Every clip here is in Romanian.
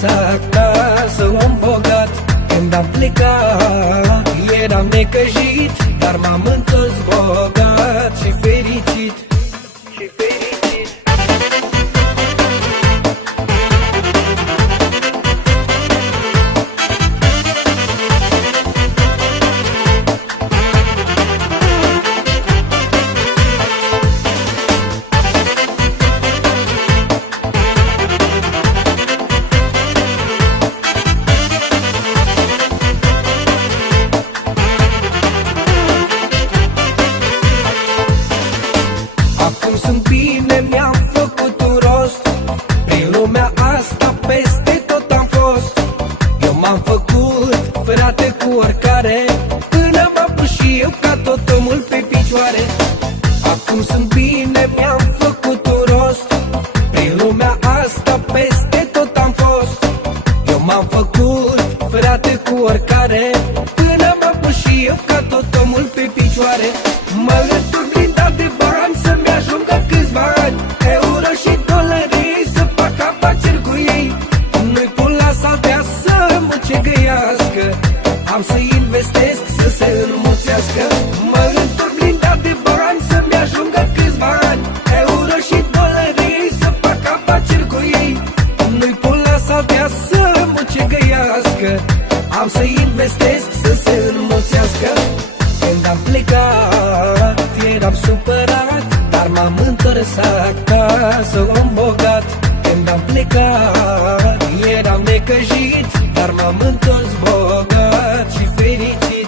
întors acasă om bogat. Când am plecat, eram necăjit, dar m-am întors bogat și fericit. Acum sunt bine, mi-am făcut un rost, prin lumea asta peste tot am fost. Eu m-am făcut frate cu oricare, până m-am pus și eu ca tot omul pe picioare. Acum sunt bine, mi-am făcut un rost, prin lumea asta peste tot am fost. Eu m-am făcut frate cu oricare, până m-am pus și eu ca tot omul pe picioare. Mă întorc blindat de bani să-mi ajungă câțiva ani, euro și dolari să fac afaceri cu ei. Nu-i pun la saltea să mă cegăiască, am să investesc să se înmulțească. Mă întorc blindat de bani să-mi ajungă câțiva ani, euro și dolari să fac afaceri cu ei. Nu-i pun la saltea să mă cegăiască, am să investesc să se înmulțească. Când am plecat, eram supărat, dar m-am întors acasă om bogat. Când am plecat, eram necăjit, dar m-am întors bogat și fericit.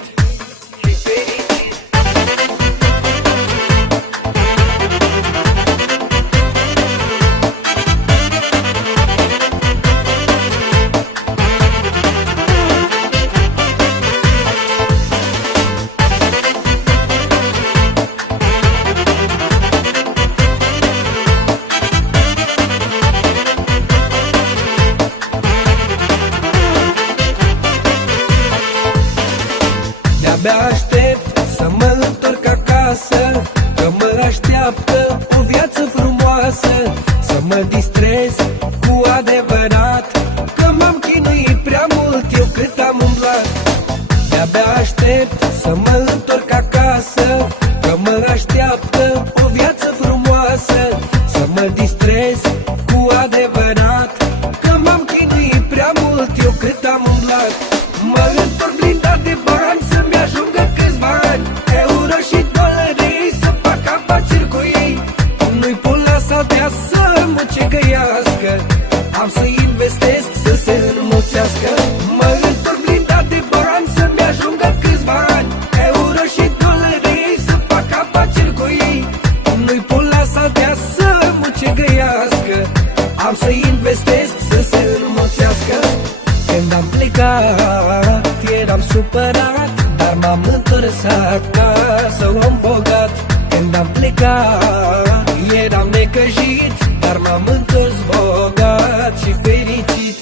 De-abia aștept să mă întorc acasă, că mă așteaptă o viață frumoasă. Să mă distrez cu adevărat, că m-am chinuit prea mult eu cât am umblat. De-abia aștept să mă întorc acasă, că mă așteaptă o viață frumoasă. Să mă distrez cu adevărat, că m-am chinuit prea mult eu cât am umblat. Mă întorc blindat de bani să-mi ajungă câțiva ani, euro și dolari să fac afaceri cu ei. Nu-i pun la saltea să mă cegăiască, am să investesc să se înmulțească. Mă întorc blindat de bani să-mi ajungă câțiva ani, euro și dolari să fac afaceri cu ei. Nu-i pun la saltea să mă cegăiască, am să investesc să se înmulțească. Când am plecat, eram supărat, dar m-am întors acasă om bogat. Când am plecat, eram necăjit, dar m-am întors bogat și fericit.